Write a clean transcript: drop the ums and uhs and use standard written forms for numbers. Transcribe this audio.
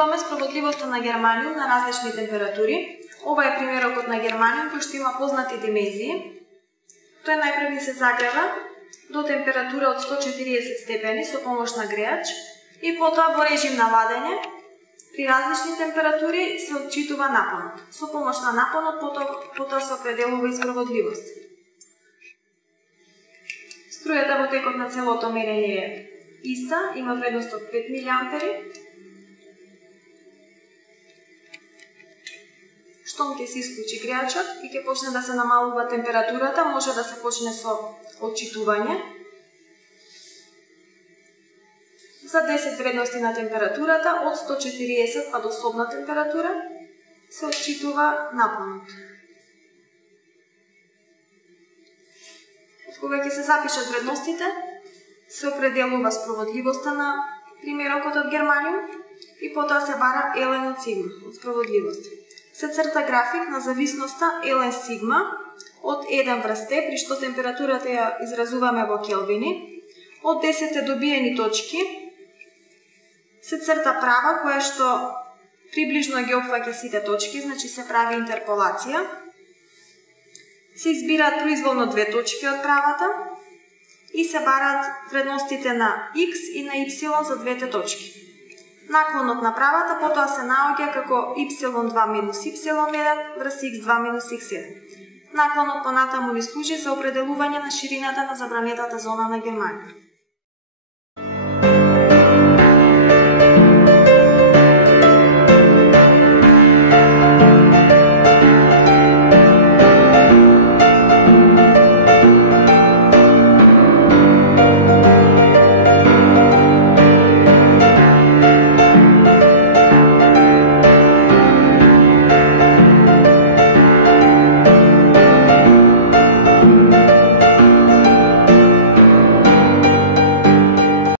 отчитуваме справедливоста на германиум на различни температури. Ова е примерокот на германиум кој што има познати димензии. Тој најпред ни се загрева до температура од 140 степени со помош на греач и потоа во режим на вадење при различни температури се отчитува напонот. Со помош на напонот потоа се определува и справедливост. Струјата во текот на целото мерење е иста, има вредност од 5 мА. Штом ќе се исклучи греачот и ќе почне да се намалува температурата, може да се почне со отчитување. За 10 вредности на температурата, од 140 па до собна температура, се отчитува напонот. Кога ќе се запишат вредностите, се определува справедливоста на примерокот од германиум и потоа се бара елен од сигма од справедливост. Се црта график на зависноста елен сигма од 1 врз Т, при што температурата ја изразуваме во келвини. Од 10 добиени точки се црта права која што приближно ги опфаќа сите точки, значи се прави интерполација. Се избираат произволно две точки од правата и се бараат вредностите на x и на y за двете точки. Наклонот на правата потоа се наоѓа како y2 минус y1 врз x2 минус x1. Наклонот понатаму ни служи за определување на ширината на забранетата зона на германиум.